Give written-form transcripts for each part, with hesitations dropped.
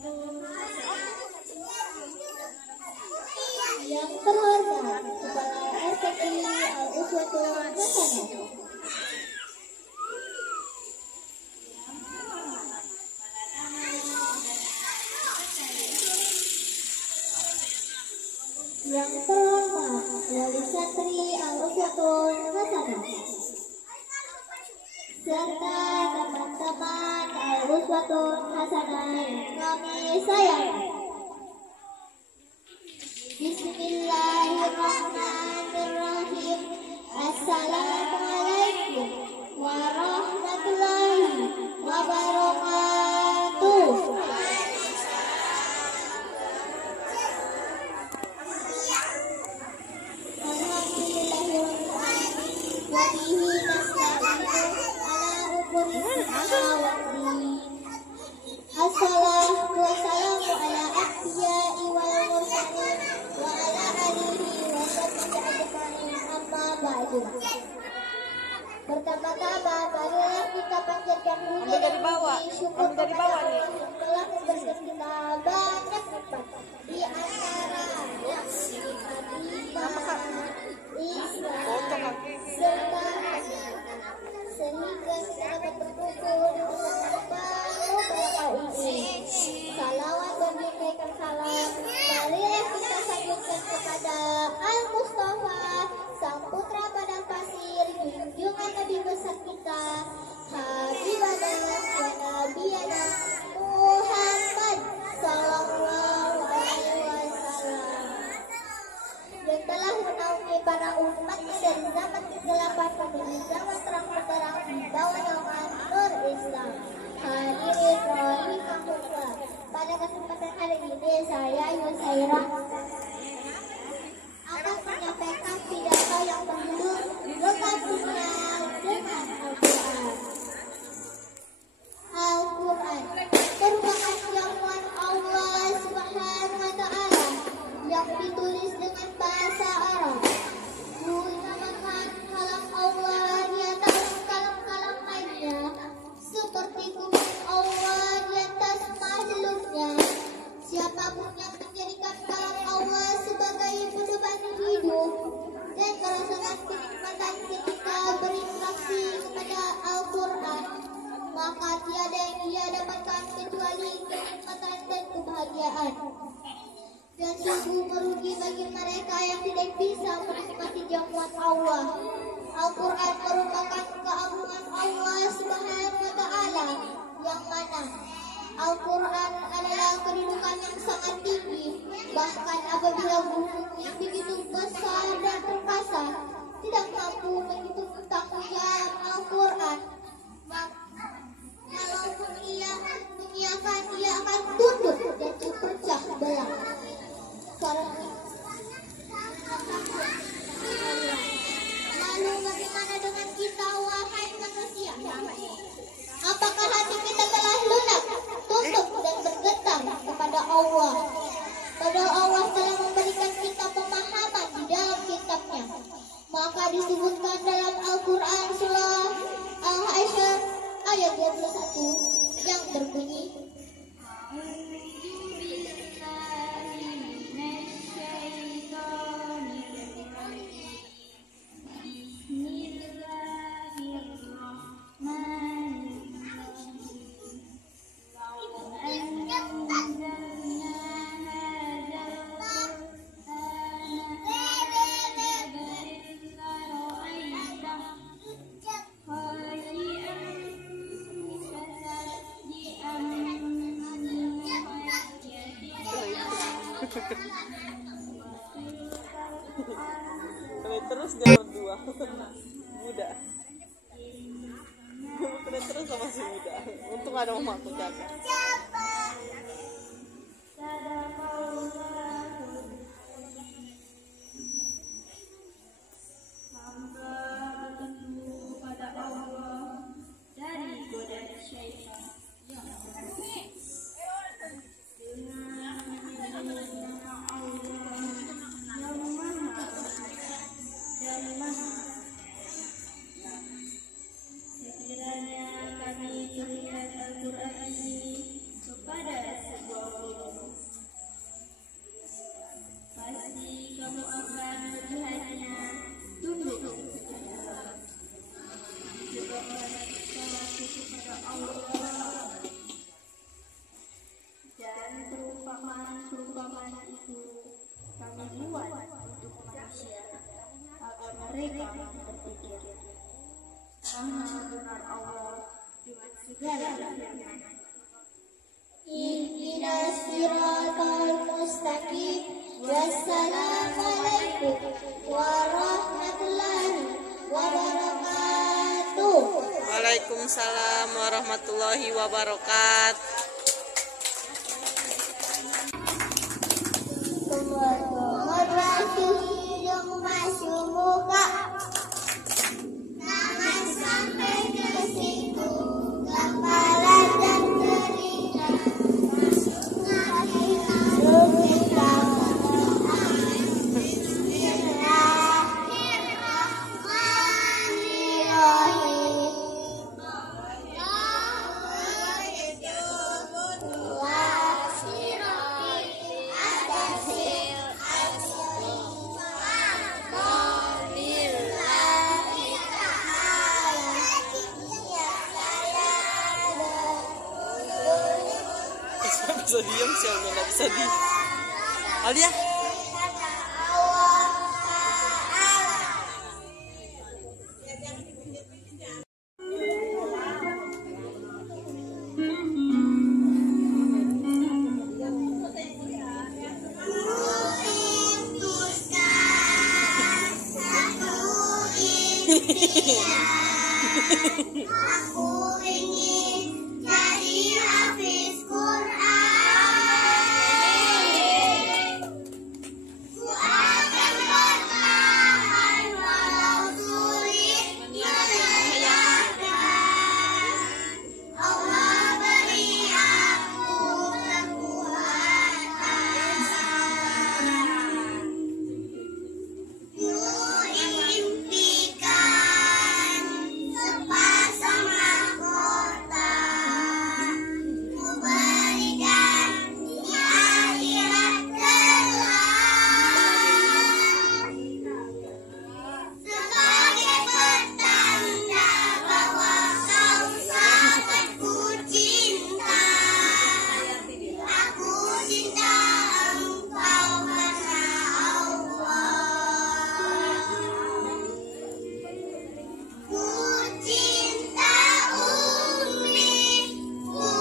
Yang terhormat Kepala RPI Al-Uswatul Hasanah. Yang terhormat Wali Santri Al-Uswatul Hasanah serta teman-teman Al-Uswatul Hasanah yang kami sayangi. Bismillahirrahmanirrahim. Assalamualaikum warahmatullahi wabarakatuh. Alhamdulillahirrahmanirrahim. Wa bihi nasta'inu ala umuri dunya waddin. Assalatu wassalamu ala anbiya'i wal mursalin wa ala alihi wa sahbihi ajma'in, amma ba'du. Pertama-tama marilah kita panjatkan puji dan syukur kepada Allah yang telah memberikan kita banyak nikmat, di antaranya iman, Islam, serta sehingga kita dapat berkumpul di bulan baru ini. Salawat dan menyampaikan salam marilah kita sanjungkan kepada Al-Mustafa, sang putra padang pasir, junjungan Nabi besar kita, Habibana wa Nabiyana Muhammad sallallahu alaihi wasallam, yang telah menaungi para umatnya dari zaman kegelapan menuju zaman terang benderang di bawah naungan Nur Islam. Hadirin rahimahullah, pada kesempatan hari ini saya Yusairah akan menyampaikan pidato yang berjudul Lekap Dunia dengan Al-Quran. Al-Quran merupakan jamuan Allah Subhanahu wa Ta'ala yang ditulis dengan bahasa Arab. Dinamakan kalam Allah di atas kalam-kalam lainnya, seperti kumis Allah di atas makhluknya. Siapapun yang menjadikan kalam Allah sebagai pedoman hidup dan merasakan kenikmatan ketika berinteraksi kepada Al-Quran, maka tiada yang ia dapatkan kecuali kenikmatan dan kebahagiaan. Dan sungguh merugi bagi mereka yang tidak bisa menikmati jamuan Allah. Al-Quran merupakan keagungan Allah Subhanahu wa Ta'ala, yang mana Al-Quran adalah kedudukan yang sangat tinggi. Bahkan apabila buku yang begitu besar dan perkasa tidak mampu menghitung tanggung jawab Al-Quran, walaupun ia mengiyakan, ia akan tunduk dan terpecah belah. Lalu bagaimana dengan kita, wahai manusia? Apakah hati kita telah lunak, tunduk dan bergetar kepada Allah? Padahal Allah telah memberikan kita pemahaman di dalam kitabnya. Maka disebutkan dalam Al-Quran surah Al-Hasyr ayat 21 yang berbunyi, terus jangan dua muda terus sama si muda. Untung ada mamaku jaga. Ihdinas siratal mustaqim. Wassalamualaikum warahmatullahi wabarakatuh. Waalaikumsalam warahmatullahi wabarakatuh. Merasuki yang masuk muka. Tangan sampai ke situ, kepala dan telinga. Masukkan kita berdoa. Bisa diam sih, nggak bisa diam. Alia. Aku ingin jadi hafiz Quran. Ku akan bertahan walau sulit melelahkan. Allah beri aku kekuatan. Ku impikan sepasang mahkota. Ku berikan di akhirat kelak. Sebagai pertanda bahwa kau sangat ku cinta. Aku cinta engkau karena Allah. Ku cinta Umi, ku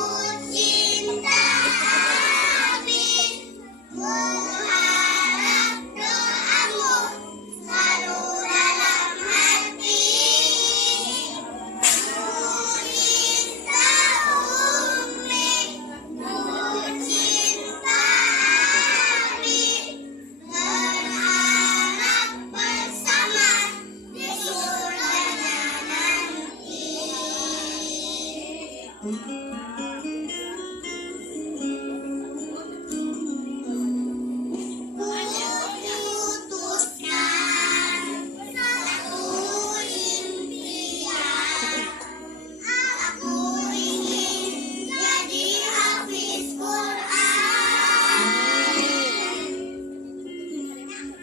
cinta Abi, mengharap doamu selalu dalam hati. Ku cinta Umi, ku cinta Abi, berharap bersama di surganya nanti. Putuskan satu impian. Aku ingin jadi hafiz Quran.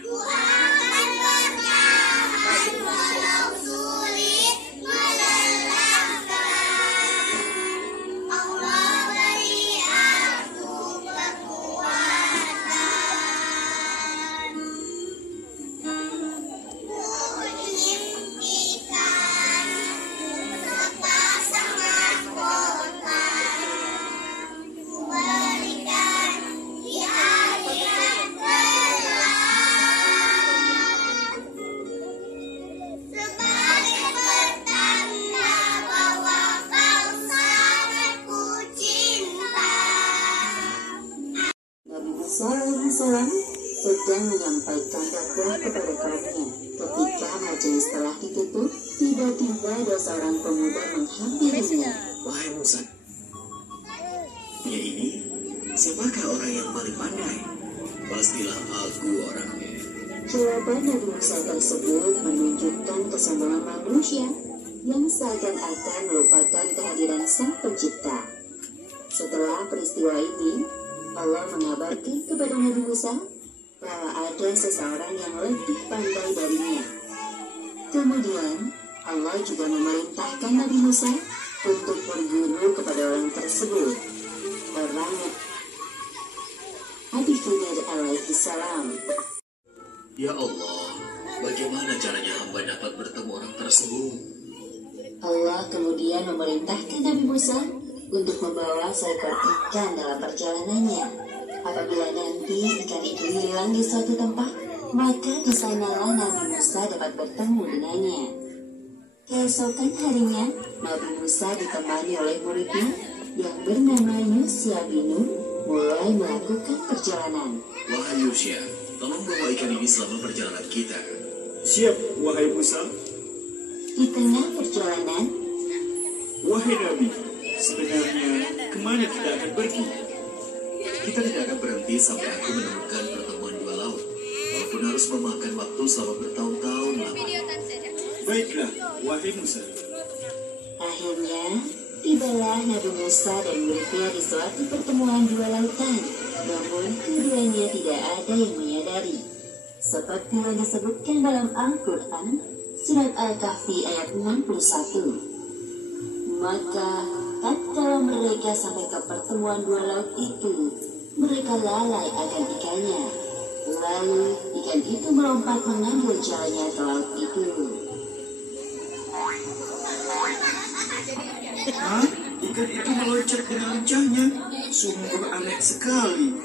Ku akan bertahan walau sulit melelahkan. Allah beri aku kekuatan. Ku impikan sepasang mahkota. Ku berikan di akhirat kelak. Sebagai pertanda bahwa kau sangat ku cinta. Nabi Musa alaihissalam sedang menyampaikan dakwah kepada kaumnya. Ketika majelis telah ditutup, tiba-tiba ada seorang pemuda menghampirinya. Wahai Musa, ya ini, siapakah orang yang paling pandai? Pastilah aku orangnya. Jawaban Nabi Musa tersebut menunjukkan kesombongan manusia yang seakan-akan melupakan kehadiran Sang Pencipta. Setelah peristiwa ini, Allah mengabarkan kepada Nabi Musa bahwa ada seseorang yang lebih pandai darinya. Kemudian, Allah juga memerintahkan Nabi Musa untuk berguru kepada orang tersebut. Orang Nabi Khidir alaihissalam. Ya Allah, bagaimana caranya hamba dapat bertemu orang tersebut? Allah kemudian kemudian memerintahkan Nabi Musa untuk membawa seekor ikan dalam perjalanannya. Apabila nanti ikan itu hilang di suatu tempat, maka di sanalah Nabi Musa dapat bertemu dengannya. Keesokan harinya, Nabi Musa ditemani oleh muridnya yang bernama Yusya bin Nun mulai melakukan perjalanan. Wahai Yusya, tolong bawa ikan ini selama perjalanan kita. Siap, wahai Musa. Di tengah perjalanan, Wahai Nabi, sebenarnya kemana kita akan pergi? Kita tidak akan berhenti sampai aku menemukan pertemuan dua laut, walaupun harus memakan waktu selama bertahun-tahun lamanya. Baiklah, wahai Musa. akhirnya tibalah Nabi Musa dan muridnya di suatu pertemuan dua lautan. Namun keduanya tidak ada yang menyadari. Seperti yang disebutkan dalam Al-Quran, Surat Al-Kahfi ayat 61. Maka tatkala mereka sampai ke pertemuan dua laut itu, mereka lalai akan ikannya. Lalu ikan itu melompat mengambil jalannya ke laut itu. Hah? Ikan itu meloncat dengan lincahnya. Sungguh aneh sekali.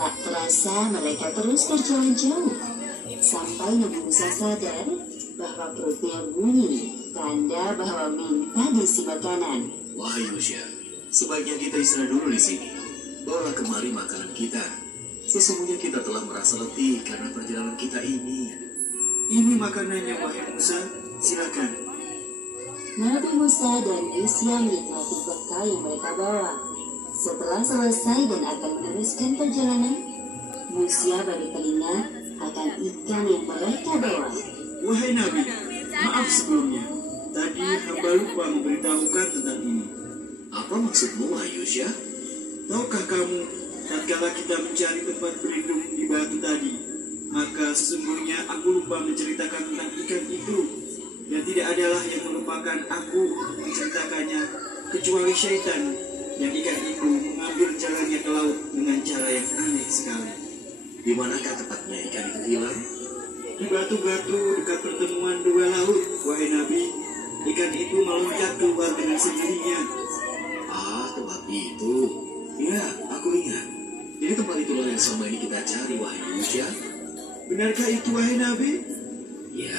Tak terasa mereka terus berjalan jauh, sampai Nabi Musa sadar bahwa perutnya bunyi, tanda bahwa minta diisi makanan. Wahai Yusya, sebaiknya kita istirahat dulu di sini. Bawalah kemari makanan kita. Sesungguhnya kita telah merasa letih karena perjalanan kita ini. Ini makanannya, wahai Musa. Silakan. Nabi Musa dan Yusya menikmati bekal yang mereka bawa. Setelah selesai dan akan meneruskan perjalanan, Yusya beri telinga akan ikan yang mereka bawa. Wahai Nabi, maaf sebelumnya. Tadi hamba lupa memberitahukan tentang ini. Apa maksudmu, wahai Yusya? Tahukah kamu, tatkala kita mencari tempat berlindung di batu tadi, maka sesungguhnya aku lupa menceritakan tentang ikan itu. Dan tidak adalah yang melupakan aku menceritakannya, kecuali syaitan. Yang ikan itu mengambil jalannya ke laut dengan cara yang aneh sekali. Di manakah tepatnya ikan itu hilang? Di batu-batu dekat pertemuan dua laut, wahai Nabi, ikan itu meloncat keluar dengan sendirinya. Ah, tempat itu. Ya, aku ingat. Jadi tempat itulah yang selama ini kita cari, wahai Yusya. Benarkah itu, wahai Nabi? Ya,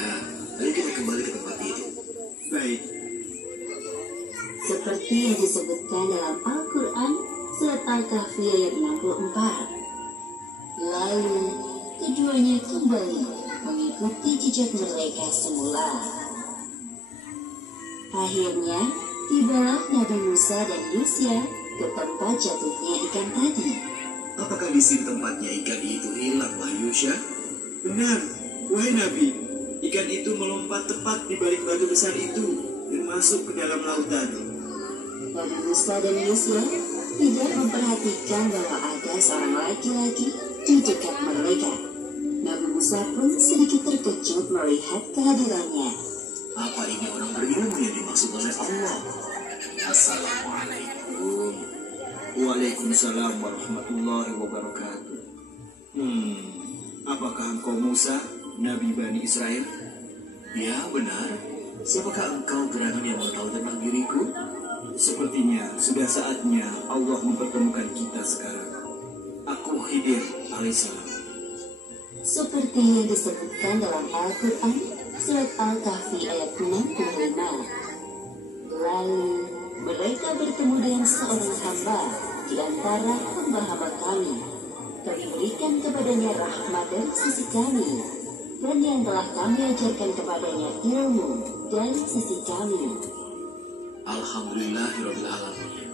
ayo kita kembali ke tempat itu. Baik. Seperti yang disebutkan dalam Al-Quran, Surat Al-Kahfi ayat 64. Lalu keduanya kembali mengikuti jejak mereka semula. Akhirnya tibalah Nabi Musa dan Yusya ke tempat jatuhnya ikan tadi. Apakah di sini tempatnya ikan itu hilang, wahai Yusya? Benar, wahai Nabi. Ikan itu melompat tepat di balik batu besar itu dan masuk ke dalam lautan. Nabi Musa dan Yusya tidak memperhatikan bahwa ada seorang laki-laki di dekat mereka. Nabi Musa pun sedikit terkejut melihat kehadirannya. Apa ini orang berilmu yang dimaksud oleh Allah? Assalamualaikum. Waalaikumsalam warahmatullahi wabarakatuh. Apakah engkau Musa, Nabi Bani Israel? Ya, benar. Siapakah engkau berani yang mengetahui tentang diriku? Sepertinya sudah saatnya Allah mempertemukan kita sekarang. Aku Khidir alaihissalam. Seperti yang disebutkan dalam Al-Quran, Surat Al-Kahfi ayat 65. Lalu mereka bertemu dengan seorang hamba di antara hamba-hamba kami. Kami berikan kepadanya rahmat dari sisi kami, dan yang telah kami ajarkan kepadanya ilmu dari sisi kami. Alhamdulillahirrahmanirrahim.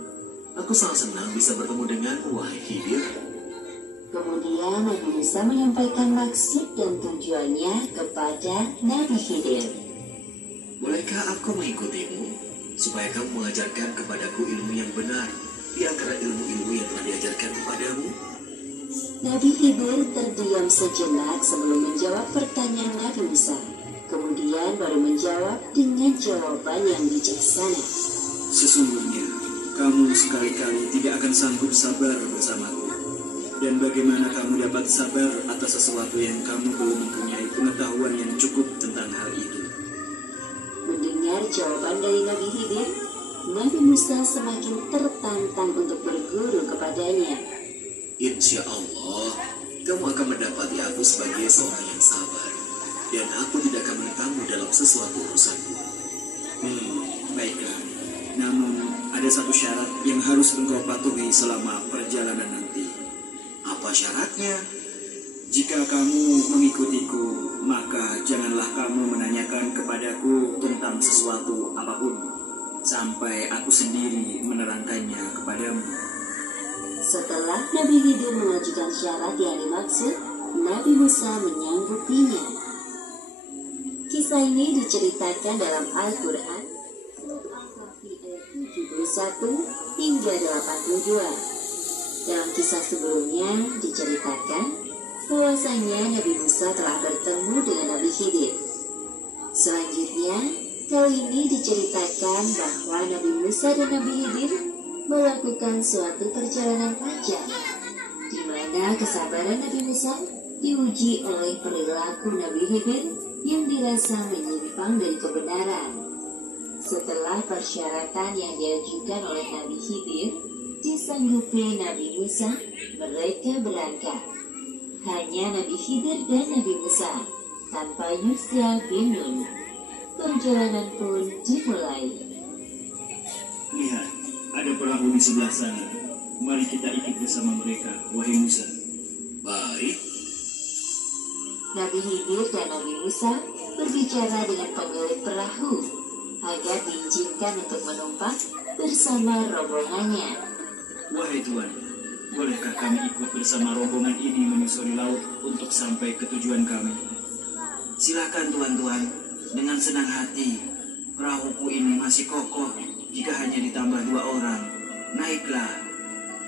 Aku sangat senang bisa bertemu denganmu, wahai Khidir. Kemudian Nabi Musa menyampaikan maksud dan tujuannya kepada Nabi Khidir. Bolehkah aku mengikutimu, supaya kamu mengajarkan kepadaku ilmu yang benar, di antara ilmu-ilmu yang telah diajarkan kepadamu? Nabi Khidir terdiam sejenak sebelum menjawab pertanyaan Nabi Musa. Kemudian baru menjawab dengan jawaban yang bijaksana. Sesungguhnya kamu sekali-kali tidak akan sanggup sabar bersamaku. Dan bagaimana kamu dapat sabar atas sesuatu yang kamu belum mempunyai pengetahuan yang cukup tentang hal itu? Mendengar mendengar jawaban dari Nabi Khidir, Nabi Musa semakin tertantang untuk berguru kepadanya. Insya Allah, kamu akan mendapati aku sebagai seorang yang sabar, dan aku tidak akan menentangmu dalam sesuatu urusanmu. Baiklah. Namun, ada satu syarat yang harus engkau patuhi selama perjalanan nanti. Apa syaratnya? Jika kamu mengikutiku, maka janganlah kamu menanyakan kepadaku tentang sesuatu apapun, sampai aku sendiri menerangkannya kepadamu. Setelah Nabi Khidir mengajukan syarat yang dimaksud, Nabi Musa menyanggupinya. Kisah ini diceritakan dalam Al-Quran, surat Al-Kahfi ayat 71 hingga 82. Dalam kisah sebelumnya diceritakan bahwasanya Nabi Musa telah bertemu dengan Nabi Khidir. Selanjutnya, kali ini diceritakan bahwa Nabi Musa dan Nabi Khidir melakukan suatu perjalanan panjang, di mana kesabaran Nabi Musa diuji oleh perilaku Nabi Khidir yang dirasa menyimpang dari kebenaran. Setelah persyaratan yang diajukan oleh Nabi Khidir disanggupi Nabi Musa, mereka berangkat. Hanya Nabi Khidir dan Nabi Musa, tanpa Yusya bin Nun. Perjalanan pun dimulai. Lihat, ada perahu di sebelah sana. Mari kita ikut bersama mereka, wahai Musa. Baik, Nabi Khidir dan Nabi Musa berbicara dengan pemilik perahu agar diizinkan untuk menumpang bersama rombongannya. Wahai Tuan, bolehkah kami ikut bersama rombongan ini menyusuri laut untuk sampai ke tujuan kami? Silakan tuan-tuan, dengan senang hati. Perahuku ini masih kokoh jika hanya ditambah 2 orang. Naiklah.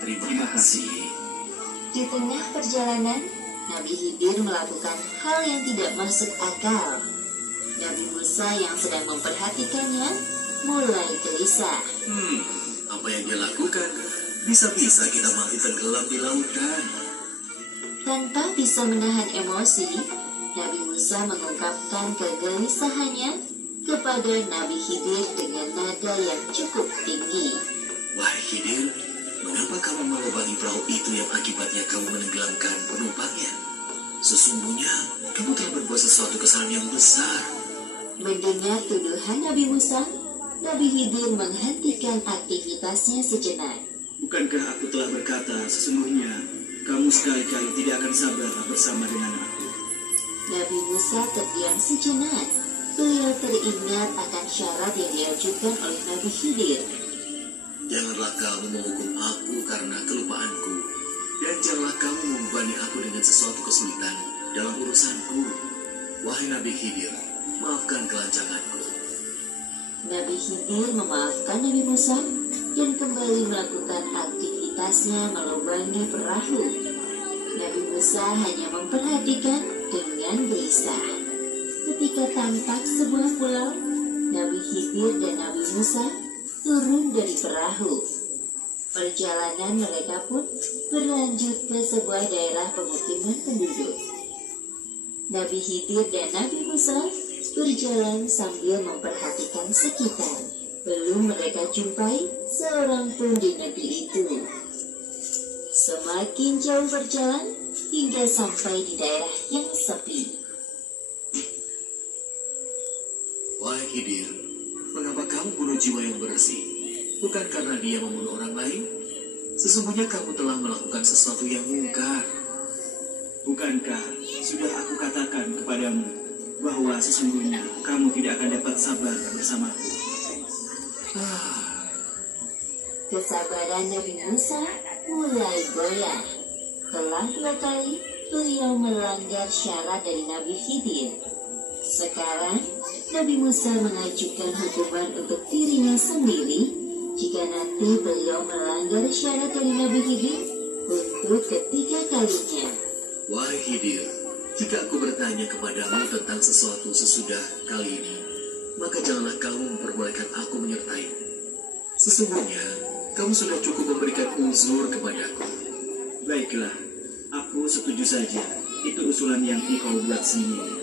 terima kasih. Di tengah perjalanan, Nabi Khidir melakukan hal yang tidak masuk akal. Nabi Musa yang sedang memperhatikannya mulai gelisah. Apa yang dia lakukan? Bisa-bisa kita mati tenggelam di lautan. Tanpa bisa menahan emosi, Nabi Musa mengungkapkan kegelisahannya kepada Nabi Khidir dengan nada yang cukup tinggi. Wahai Khidir, mengapa kamu melubangi perahu itu yang akibatnya kamu menenggelamkan penumpangnya? Sesungguhnya, kamu telah berbuat sesuatu kesalahan yang besar. Mendengar tuduhan Nabi Musa, Nabi Khidir menghentikan aktivitasnya sejenak. Bukankah aku telah berkata sesungguhnya kamu sekali-kali tidak akan sabar bersama dengan aku? Nabi Musa terdiam sejenak. Beliau teringat akan syarat yang diajukan oleh Nabi Khidir. Janganlah kamu menghukum aku karena kelupaanku, dan janganlah kamu membebani aku dengan sesuatu kesulitan dalam urusanku. Wahai Nabi Khidir, maafkan kelancanganku. Nabi Khidir memaafkan Nabi Musa dan kembali melakukan aktivitasnya melubangi perahu. Nabi Musa hanya memperhatikan dengan gelisah. Ketika tampak sebuah pulau, Nabi Khidir dan Nabi Musa turun dari perahu. Perjalanan mereka pun berlanjut ke sebuah daerah pemukiman penduduk. Nabi Khidir dan Nabi Musa berjalan sambil memperhatikan sekitar. Belum mereka jumpai seorang pun di negeri itu. Semakin jauh berjalan hingga sampai di daerah yang sepi. Wahai Khidir, mengapa kamu bunuh jiwa yang bersih? Bukan karena dia membunuh orang lain? Sesungguhnya kamu telah melakukan sesuatu yang mungkar. Bukankah sudah aku katakan kepadamu bahwa sesungguhnya kamu tidak akan dapat sabar bersamaku? Kesabaran Nabi Musa mulai goyah. Telah 2 kali beliau melanggar syarat dari Nabi Khidir. Sekarang Nabi Musa mengajukan hukuman untuk dirinya sendiri jika nanti beliau melanggar syarat dari Nabi Khidir untuk ketiga kalinya. Wahai Khidir, jika aku bertanya kepadamu tentang sesuatu sesudah kali ini, maka janganlah kamu memperbolehkan aku menyertai. Sesungguhnya, kamu sudah cukup memberikan uzur kepadaku. Baiklah, aku setuju saja. Itu usulan yang engkau buat sendiri.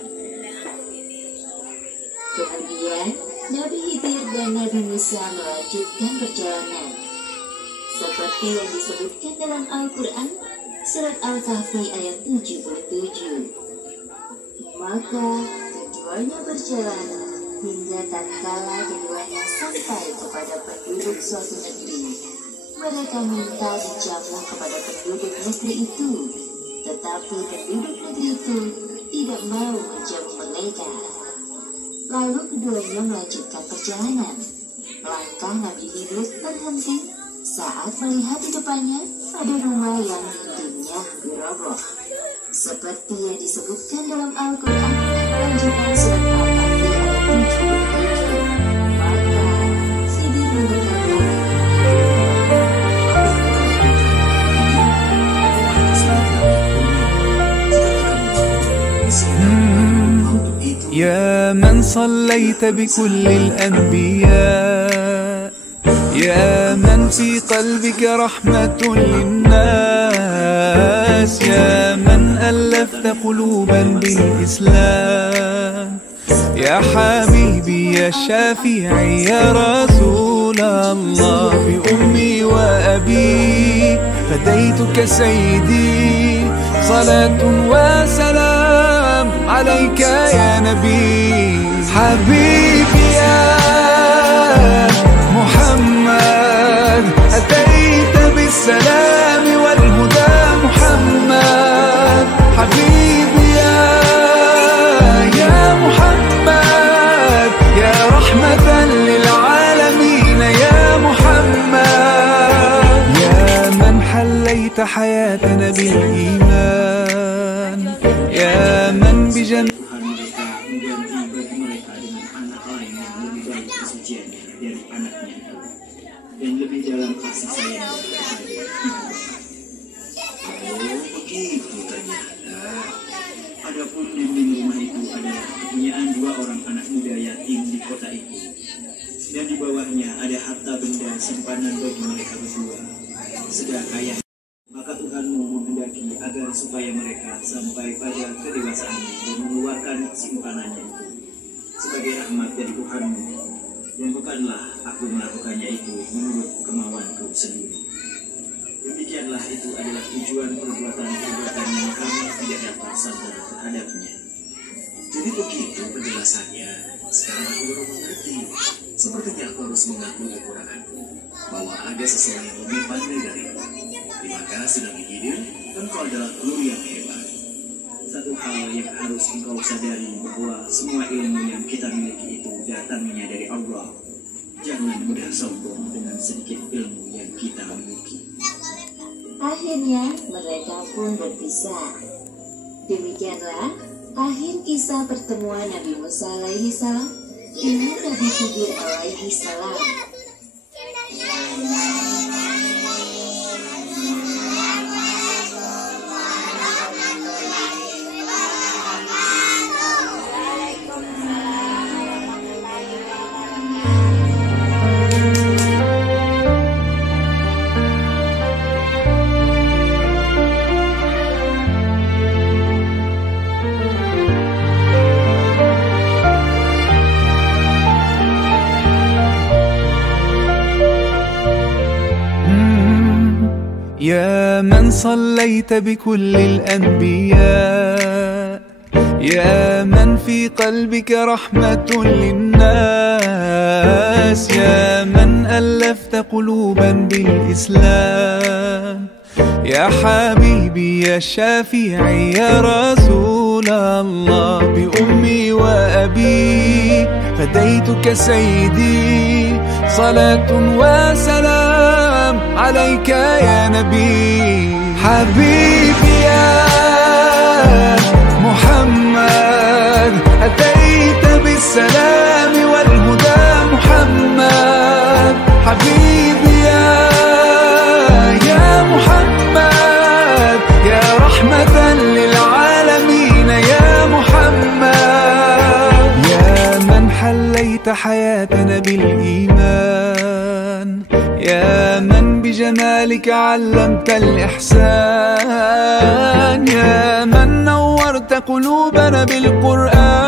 Kemudian Nabi Khidir Khidir dan Nabi Musa melanjutkan perjalanan. Seperti yang disebutkan dalam Al-Quran, Surat Al-Kahfi ayat 77. Maka keduanya berjalan hingga tatkala keduanya sampai kepada penduduk suatu negeri. Mereka minta dijamu kepada penduduk negeri itu, tetapi penduduk negeri itu tidak mau menjamu mereka. Lalu keduanya melanjutkan perjalanan. Langkah Nabi Khidir terhenti saat melihat di depannya ada rumah yang dindingnya roboh. Seperti yang disebutkan dalam Al-Quran, lanjutan surat Al-Kahfi ayat 77. Maka Khidir berkata, يا من صليت بكل الأنبياء يا من في قلبك رحمة للناس يا من ألفت قلوبا بالإسلام يا حبيبي يا شافعي يا رسول الله بأمي وأبي فديتك سيدي صلاة وسلام عليك يا نبي حبيبي يا محمد أتيت بالسلام والهدى محمد حبيبي يا محمد يا رحمة للعالمين يا محمد يا من حليت حياتنا بالإيمان يا من بجنة Tuhan mereka mengganti bagi mereka dengan anak lain yang lebih baik kesuciannya dari anaknya itu, dan lebih dalam kasih sayang kepada ibu bapa. Oh, begitu ternyata. Adapun dinding rumah itu adalah kepunyaan 2 orang anak muda yatim di kota itu, dan di bawahnya ada harta benda simpanan bagi mereka berdua. Sedang ayah, maka Tuhanmu menghendaki agar supaya mereka sampai pada kedewasaan dan mengeluarkan simpanannya itu sebagai rahmat dari Tuhanmu, dan bukanlah aku melakukannya itu menurut kemauanku sendiri. Demikianlah itu adalah tujuan perbuatan-perbuatan yang kami tidak dapat sadar terhadapnya. Jadi begitu penjelasannya. Sekarang aku baru mengerti. Sepertinya aku harus mengakui kekuranganku, bahwa ada seseorang yang lebih pandai dariku. Terima kasih Nabi Khidir, engkau adalah guru yang hebat. Satu hal yang harus engkau sadari bahwa semua ilmu yang kita miliki itu datangnya dari Allah. Jangan mudah sombong dengan sedikit ilmu yang kita miliki. Akhirnya mereka pun berpisah. Demikianlah akhir kisah pertemuan Nabi Musa alaihi salam dengan Nabi Khidir alaihi salam. يا من صليت بكل الأنبياء يا من في قلبك رحمة للناس يا من ألفت قلوبا بالإسلام يا حبيبي يا شافعي يا رسول الله بأمي وأبي فديتك سيدي صلاة وسلام عليك يا نبي حبيبي يا محمد أتيت بالسلام والهدى محمد حبيبي يا محمد يا رحمة للعالمين يا محمد يا من حليت حياتنا بالإيمان يا من بجمالك علمت الإحسان يا من نورت قلوبنا بالقرآن